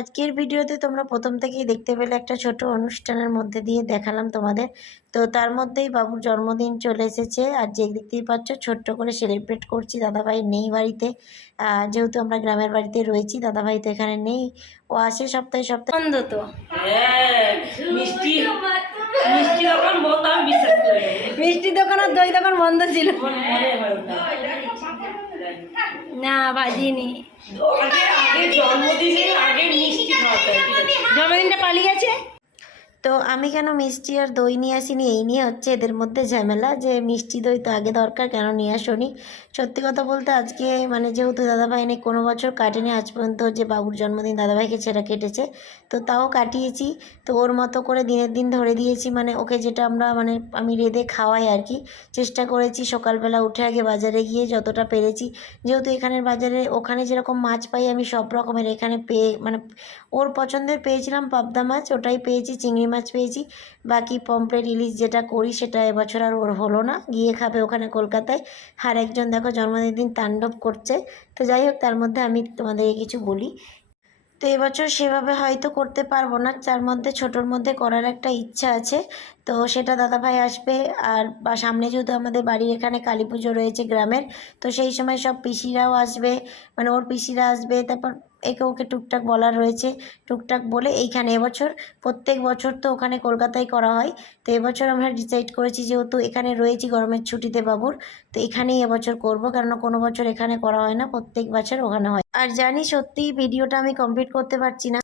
আজকের ভিডিওতে তোমরা প্রথম থেকেই দেখতে পেলে একটা ছোট অনুষ্ঠানের মধ্যে দিয়ে দেখালাম তোমাদের। তো তার মধ্যেই বাবুর জন্মদিন চলে এসেছে। আর যে দেখতেই পাচ্ছ ছোট্ট করে সেলিব্রেট করছি। দাদাভাই নেই বাড়িতে। যেহেতু আমরা গ্রামের বাড়িতে রয়েছি দাদাভাই তো এখানে নেই। ও আসে সপ্তাহে সপ্তাহে। তো। মিষ্টি দই দোকান বন্ধ ছিল। না বাজিনি। জন্মদিনের আগে মিষ্টি জন্মদিনটা পালিয়ে গেছে তো আমি কেন মিষ্টি আর দই নিয়ে আসিনি? এই নিয়ে হচ্ছে এদের মধ্যে ঝামেলা যে মিষ্টি দই তো আগে দরকার, কেন নিয়ে আসনি? সত্যি কথা বলতে আজকে মানে যেহেতু দাদাভাই নেই, কোনো বছর কাটেনি, আজ পর্যন্ত যে বাবুর জন্মদিন দাদাভাইকে ছেড়ে কেটেছে, তো তাও কাটিয়েছি। তো ওর মতো করে দিনের দিন ধরে দিয়েছি মানে ওকে যেটা আমরা মানে আমি রেঁধে খাওয়াই আর কি, চেষ্টা করেছি সকালবেলা উঠে আগে বাজারে গিয়ে যতটা পেরেছি। যেহেতু এখানের বাজারে ওখানে যেরকম মাছ পাই, আমি সব রকমের এখানে পেয়ে মানে ওর পছন্দের পেয়েছিলাম পাবদা মাছ, ওটাই পেয়েছি, চিংড়ি মাছ পেয়েছি। বাকি পমপ্লেট ইলিশ যেটা করি সেটা এবছর আর ওর হলো না। গিয়ে খাবে ওখানে কলকাতায়। আর একজন দেখো জন্মদিন দিন তাণ্ডব করছে। তো যাই হোক, তার মধ্যে আমি তোমাদেরকে কিছু বলি। তো এবছর সেভাবে হয়তো করতে পারব না। যার মধ্যে ছোটোর মধ্যে করার একটা ইচ্ছা আছে। তো সেটা দাদাভাই আসবে। আর বা সামনে যেহেতু আমাদের বাড়ির এখানে কালী পুজো রয়েছে গ্রামের, তো সেই সময় সব পিসিরাও আসবে। মানে ওর পিসিরা আসবে। তারপর একে ওকে টুকটাক বলার রয়েছে। টুকটাক বলে এইখানে এবছর প্রত্যেক বছর তো ওখানে কলকাতায় করা হয়। তো এবছর আমরা ডিসাইড করেছি যেহেতু এখানে রয়েছি গরমের ছুটিতে বাবুর, তো এখানেই এবছর করব। কেননা কোনো বছর এখানে করা হয় না, প্রত্যেক বছর ওখানে হয়। আর জানি সত্যি ভিডিওটা আমি কমপ্লিট করতে পারছি না।